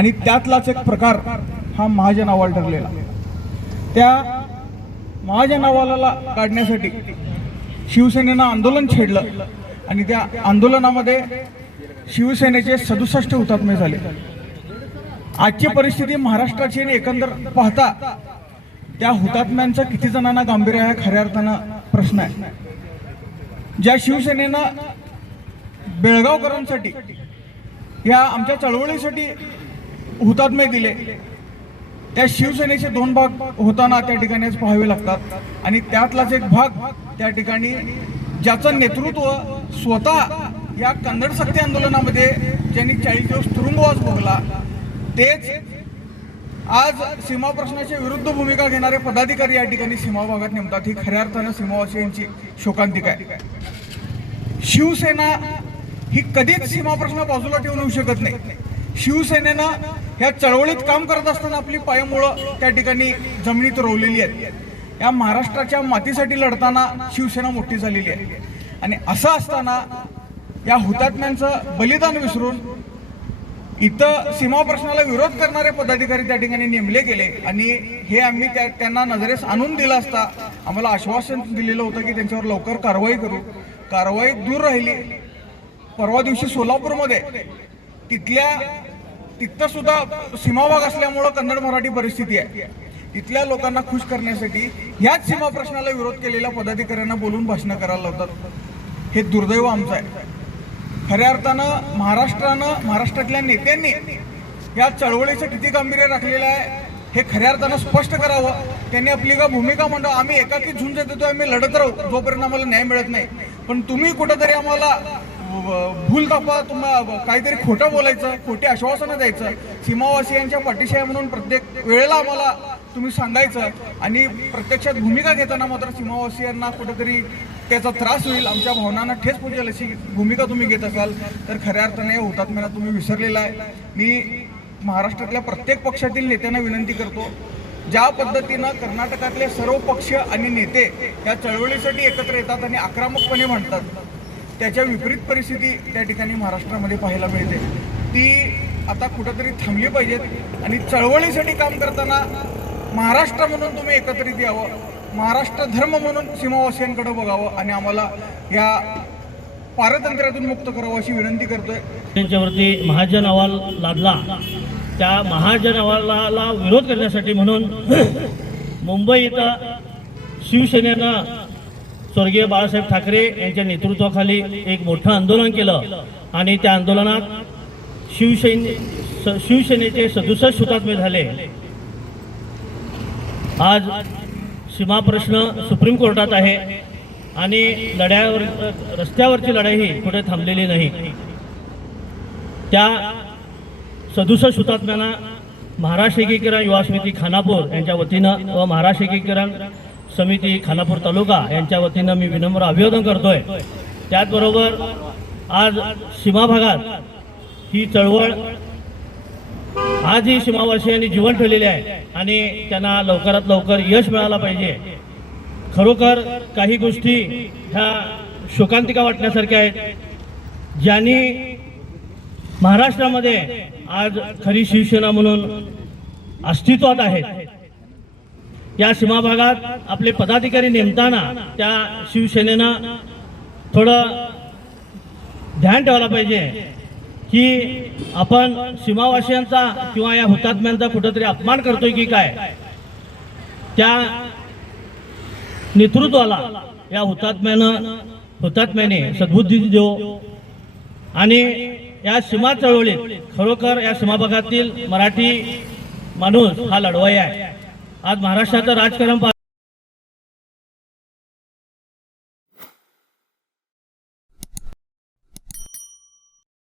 आणि त्यातलाच एक प्रकार हा महाजन अहवाल ठरलेला। त्या महाजन अहवालाला काढण्यासाठी शिवसेनेनं आंदोलन छेडलं आणि त्या आंदोलनामध्ये शिवसेनेचे 67 हुतात्मे झाले। आजची परिस्थिती महाराष्ट्राची आणि एकंदर पाहता त्या हुतात्म्यांचं किती जणांना गांभीर्य आहे खऱ्या अर्थानं प्रश्न आहे। ज्या शिवसेनेनं बेळगावकरांसाठी या आमच्या चळवळीसाठी हुतात्मे दिले, त्या शिवसेनेचे 2 भाग होताना त्या ठिकाणीच पाहावे लागतात आणि त्यातलाच एक भाग त्या ठिकाणी ज्याचं नेतृत्व स्वतः या कन्नड सक्ती आंदोलनामध्ये ज्यांनी 40 दिवस तुरुंगवास भोगला, तेच आज सीमा प्रश्नाच्या विरुद्ध भूमिका घेणारे पदाधिकारी या ठिकाणी सीमा भागात नेमतात। ही खऱ्या अर्थानं सीमावासियांची शोकांतिका आहे। शिवसेना ही कधीच सीमा प्रश्न बाजूला ठेवून येऊ शकत नाही। शिवसेनेनं या चळवळीत काम करत असताना आपली पायमुळं त्या ठिकाणी जमिनीत रोवलेली आहेत। या महाराष्ट्राच्या मातीसाठी लढताना शिवसेना मोठी झालेली आहे आणि असं असताना या हुतात्म्यांचं बलिदान विसरून इथं सीमा प्रश्नाला विरोध करणारे पदाधिकारी त्या ठिकाणी नेमले गेले आणि हे आम्ही त्यांना नजरेस आणून दिलं असता आम्हाला आश्वासन दिलेलं होतं की त्यांच्यावर लवकर कारवाई करू। कारवाई दूर राहिली। परवा दिवशी सोलापूरमध्ये तिथं सुद्धा सीमा भाग असल्यामुळं कन्नड मराठी परिस्थिती आहे। तिथल्या लोकांना खुश करण्यासाठी ह्याच सीमा प्रश्नाला विरोध केलेल्या पदाधिकाऱ्यांना बोलून भाषणं करायला लावतात। हे दुर्दैव आमचं आहे। खऱ्या अर्थानं महाराष्ट्रातल्या नेत्यांनी या चळवळीचं किती गांभीर्य राखलेलं आहे हे खऱ्या अर्थानं स्पष्ट करावं। त्यांनी आपली का भूमिका मांडावं। आम्ही एकाकी झुंज देतो, आम्ही लढत राहू जोपर्यंत आम्हाला न्याय मिळत नाही, पण तुम्ही कुठंतरी आम्हाला भूलथापा तुम्हाला काहीतरी खोटं बोलायचं, खोटी आश्वासनं द्यायचं, सीमावासियांच्या पाठीशी आहे म्हणून प्रत्येक वेळेला आम्हाला तुम्ही सांगायचं आणि प्रत्यक्षात भूमिका घेताना मात्र सीमावासियांना कुठेतरी त्याचा त्रास होईल, आमच्या भावनांना ठेस पोहोचेल अशी भूमिका तुम्ही घेत असाल तर खऱ्या अर्थाने या हुतात्म्यांना तुम्ही विसरलेला आहे। मी महाराष्ट्रातल्या प्रत्येक पक्षातील नेत्यांना विनंती करतो, ज्या पद्धतीनं कर्नाटकातले सर्व पक्ष आणि नेते या चळवळीसाठी एकत्र येतात आणि आक्रमकपणे म्हणतात, त्याच्या विपरीत परिस्थिती त्या ठिकाणी महाराष्ट्रामध्ये पाहायला मिळते। ती आता कुठंतरी थांबली पाहिजेत आणि चळवळीसाठी काम करताना महाराष्ट्र म्हणून तुम्ही एकत्रित यावं, महाराष्ट्र धर्म म्हणून सीमावासियांकडे बघावं आणि आम्हाला या पारतंत्र्यातून मुक्त करावं अशी विनंती करतोय। त्यांच्यावरती महाजन अहवाल लादला, त्या महाजन अहवालाला विरोध करण्यासाठी म्हणून मुंबई इथं शिवसेनेनं स्वर्गीय बाळासाहेब ठाकरे यांच्या नेतृत्वाखाली एक मोठं आंदोलन केलं आणि त्या आंदोलनात शिवसेनेचे 67 हुतात्मे झाले। आज सीमा प्रश्न सुप्रीम कोर्टात आहे आणि रस्त्यावरची लढाई कुठे थांबलेली नाही। त्या 67 हुतात्म्यांना महाराष्ट्र एकीकरण युवा समिती खानापूर यांच्या वतीनं व महाराष्ट्र एकीकरण समिती खानापूर तालुका यांच्या वतीनं मी विनम्र अभिवादन करतोय। त्याचबरोबर आज सीमा भागात ही चळवळ आजही सीमावासियांनी जीवन ठेवलेले आहे आणि त्यांना लवकरात लवकर यश मिळालं पाहिजे। खरोखर काही गोष्टी ह्या शोकांतिका वाटण्यासारख्या आहेत, ज्यांनी महाराष्ट्रामध्ये आज खरी शिवसेना म्हणून अस्तित्वात आहेत। या सीमा भागात आपले पदाधिकारी नेमताना त्या शिवसेनेनं थोडं ध्यान ठेवायला पाहिजे की आपण सीमावासियांचा किंवा या हुतात्म्यांचा कुठंतरी अपमान करतोय की काय। त्या नेतृत्वाला या हुतात्म्याने सद्बुद्धी देव आणि या सीमा चळवळीत खरोखर या सीमा भागातील मराठी माणूस हा लढवाई आहे। आज महाराष्ट्राचं राजकारण